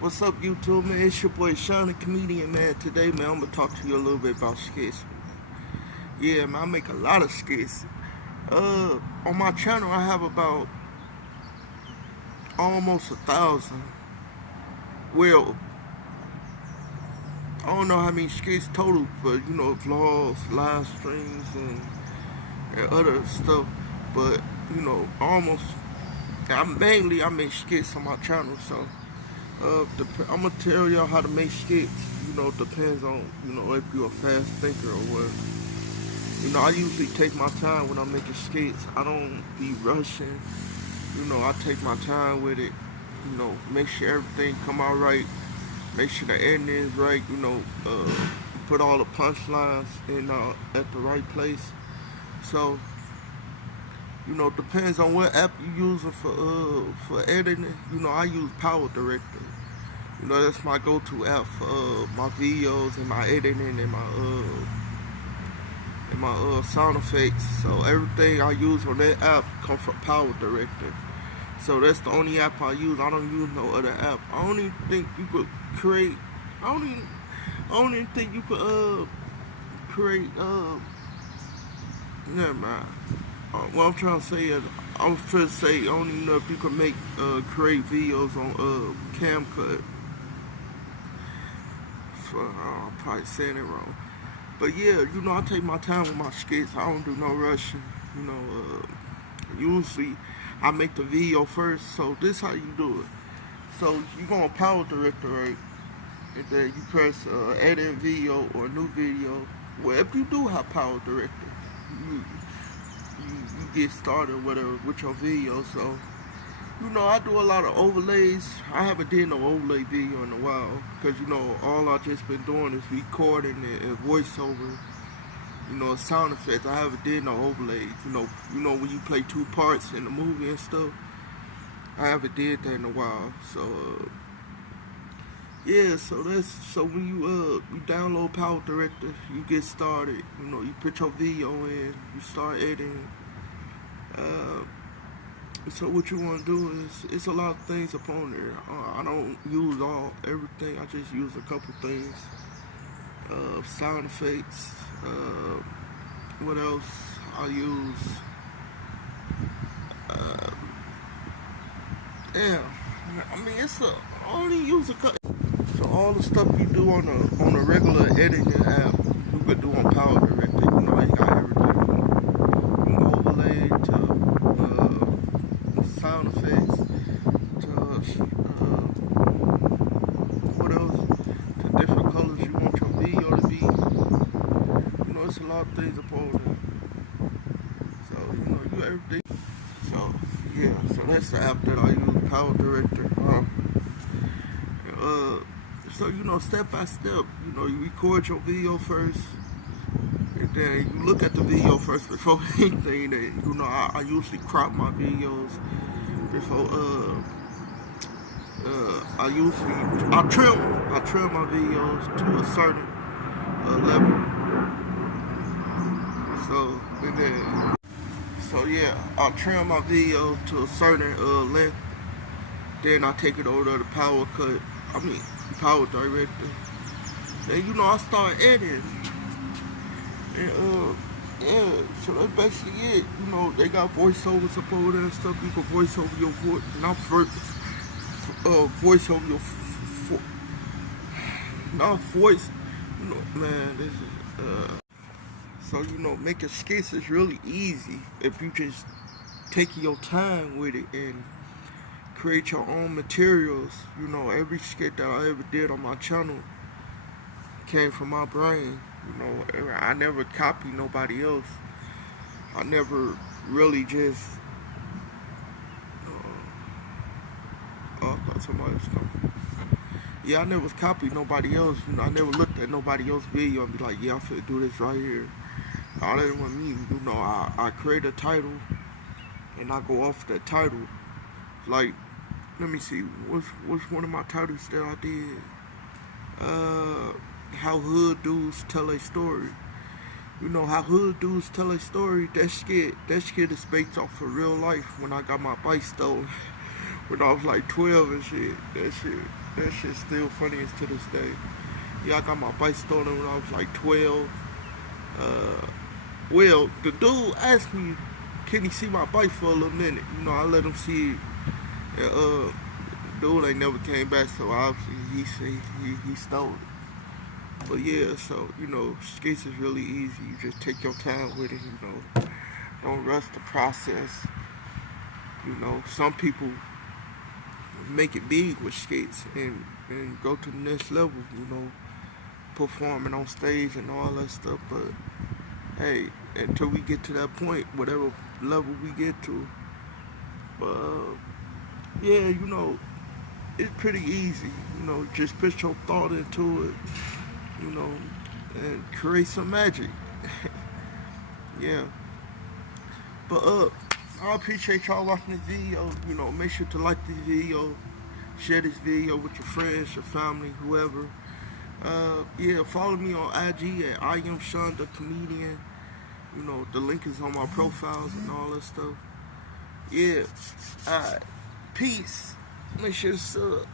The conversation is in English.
What's up, YouTube, man? It's your boy Sean, the comedian, man. Today, man, I'm gonna talk to you a little bit about skits. Yeah, man, I make a lot of skits. On my channel, I have about almost 1,000. Well, I don't know how many skits total, but you know, vlogs, live streams, and other stuff. But you know, I make skits on my channel, so. I'm gonna tell y'all how to make skits. You know, depends on, you know, if you're a fast thinker or what. You know, I usually take my time when I'm making skits. I don't be rushing. You know, I take my time with it. You know, make sure everything come out right. Make sure the ending is right. You know, put all the punchlines in at the right place. So, you know, depends on what app you using for editing. You know, I use Power Director. You know, that's my go-to app for my videos and my editing and my sound effects. So everything I use on that app come from Power Director. So that's the only app I use. I don't use no other app. I don't even think you could create. I don't even think you could create. Never mind. What I'm trying to say is, I'm first say I don't even know if you can make create videos on CapCut. I'm probably saying it wrong, but yeah, you know, I take my time with my skits. I don't do no rushing. You know, usually I make the video first. So this how you do it. So you go on Power Director, right? And then you press edit video or new video. Well, if you do have Power Director, you get started with your video. So, you know, I do a lot of overlays. I haven't did no overlay video in a while, because you know, all I just been doing is recording and voiceover, you know, sound effects. I haven't did no overlays. You know when you play two parts in the movie and stuff, I haven't did that in a while. So yeah, so when you download Power Director, you get started. You know, you put your video in, you start editing. So what you want to do is, it's a lot of things up on there. I don't use everything. I just use a couple things. Sound effects. What else I use? Yeah, I mean, I only use a couple. So all the stuff you do on a regular editing app, you could do on Power Director. You know, you got everything from overlay to sound effects to what else, to different colors you want your video to be. You know, it's a lot of things upon it. So, you know, you everything. So yeah, so that's the app that I use, Power Director. So, you know, step by step, you know, you record your video first, and then you look at the video first before anything. And, you know, I usually crop my videos before, I trim my videos to a certain level. So yeah, I trim my video to a certain length. Then I take it over to the Power Director. Then, you know, I start editing. And yeah, so that's basically it. You know, they got voiceovers up over there and stuff. You can voice over your voice, not voice over your not voice. You know, man, this is so, you know, making skits is really easy if you just take your time with it and create your own materials. You know, every skit that I ever did on my channel came from my brain. You know, I never copied nobody else. I never really just I thought somebody was coming. Yeah, I never copied nobody else. You know, I never looked at nobody else's video and be like, yeah, I'm finna do this right here. All that want me, you know, I create a title and I go off that title. Like, let me see, what's one of my titles that I did? How hood dudes tell a story. You know, how hood dudes tell a story. That skit is based off of real life. When I got my bike stolen, when I was like 12 and shit. That shit's still funniest to this day. Yeah, I got my bike stolen when I was like 12. Well, the dude asked me, can he see my bike for a little minute? You know, I let him see it. And, dude ain't never came back, so obviously he stole it. But yeah, so, you know, Skits is really easy. You just take your time with it, you know. Don't rush the process. You know, some people make it big with Skits and go to the next level, you know, performing on stage and all that stuff. But hey, until we get to that point, whatever level we get to, yeah, you know, it's pretty easy. You know, just put your thought into it, you know, and create some magic. Yeah. But I appreciate y'all watching this video. You know, make sure to like this video, share this video with your friends, your family, whoever. Yeah, follow me on IG at I am Sean the Comedian. You know, the link is on my profiles and all that stuff. Yeah. Alright. Peace. Make sure to sub.